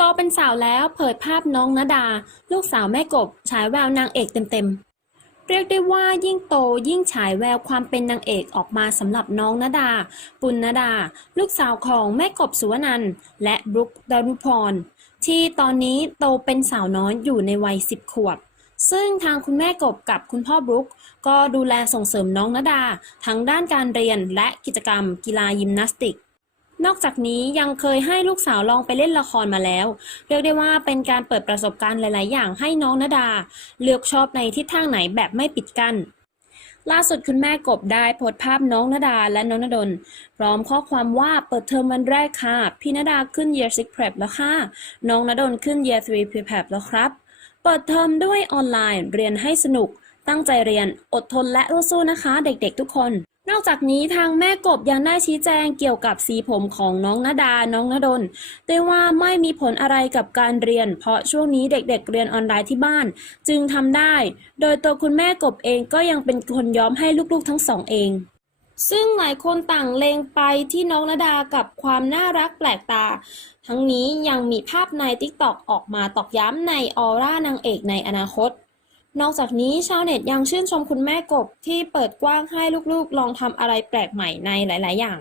โตเป็นสาวแล้วเผยภาพน้องนดา ลูกสาวแม่กบฉายแววนางเอกเต็มๆ เรียกได้ว่ายิ่งโตยิ่งฉายแววความเป็นนางเอกออกมาสำหรับน้องนดา ปุณณดา ลูกสาวของแม่กบสุวนันและบรุกดารุพร ที่ตอนนี้โตเป็นสาวน้อยอยู่ในวัย 10 ขวบซึ่งทางคุณแม่กบกับคุณพ่อบรุกก็ดูแลส่งเสริมน้องนดา ทั้งด้านการเรียนและกิจกรรมกีฬายิมนาสติก นอกจากนี้ยังเคยให้ลูกสาวลองไปเล่นละครมาแล้ว เรียกได้ว่าเป็นการเปิดประสบการณ์หลาย ๆ อย่างให้น้องนดา เลือกชอบในทิศทางไหนแบบไม่ปิดกัน้นล่าสุดคุณแม่กบได้โพสต์ภาพน้องนดาและน้องนดลพร้อมข้อความว่าเปิดเทอมวันแรกค่ะ พี่นดาขึ้น year 6 prep แล้วค่ะ น้องนดลขึ้น year 3 prep แล้วครับ เปิดเทอมด้วยออนไลน์เรียนให้สนุก ตั้งใจเรียนอดทนและสู้นะคะ เด็กๆทุกคน นอกจากนี้ทางแม่กบยังได้ชี้แจงเกี่ยวกับสีผมของน้องนดา น้องนดลด้วยว่าไม่มีผลอะไรกับการเรียน เพราะช่วงนี้เด็กๆเรียนออนไลน์ที่บ้าน จึงทำได้ โดยตัวคุณแม่กบเองก็ยังเป็นคนย้อมให้ลูกๆทั้งสองเอง ซึ่งหลายคนต่างเลงไปที่น้องนดากับความน่ารักแปลกตา ทั้งนี้ยังมีภาพใน TikTok ออกมาตอกย้ำในออร่านางเอกในอนาคต นอกจากนี้ชาวเน็ตยังชื่นชมคุณแม่กบที่เปิดกว้างให้ลูกๆ ลองทำอะไรแปลกใหม่ในหลาย ๆ อย่าง